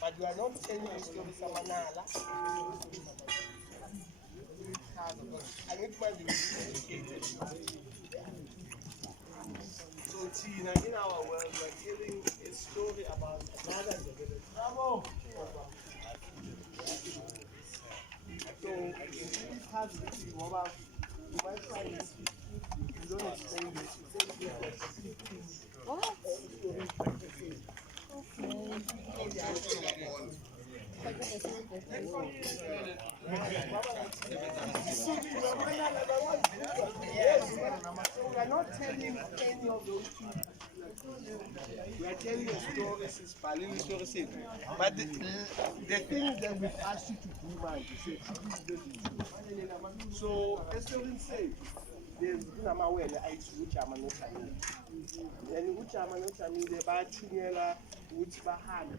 But you are not telling the story Samanala. I need my educated. So Tina, in our world, we are telling a story about another development. Bravo! So in this has you might find this you don't explain this, you say this. What? Yes, so we are not telling any of those two. We are telling a story, it's Palini story. But the thing that we've asked you to do, man, you say, so, as Kevin said, there's Nama well, which I'm not telling. And which I'm not telling, the bad which behind,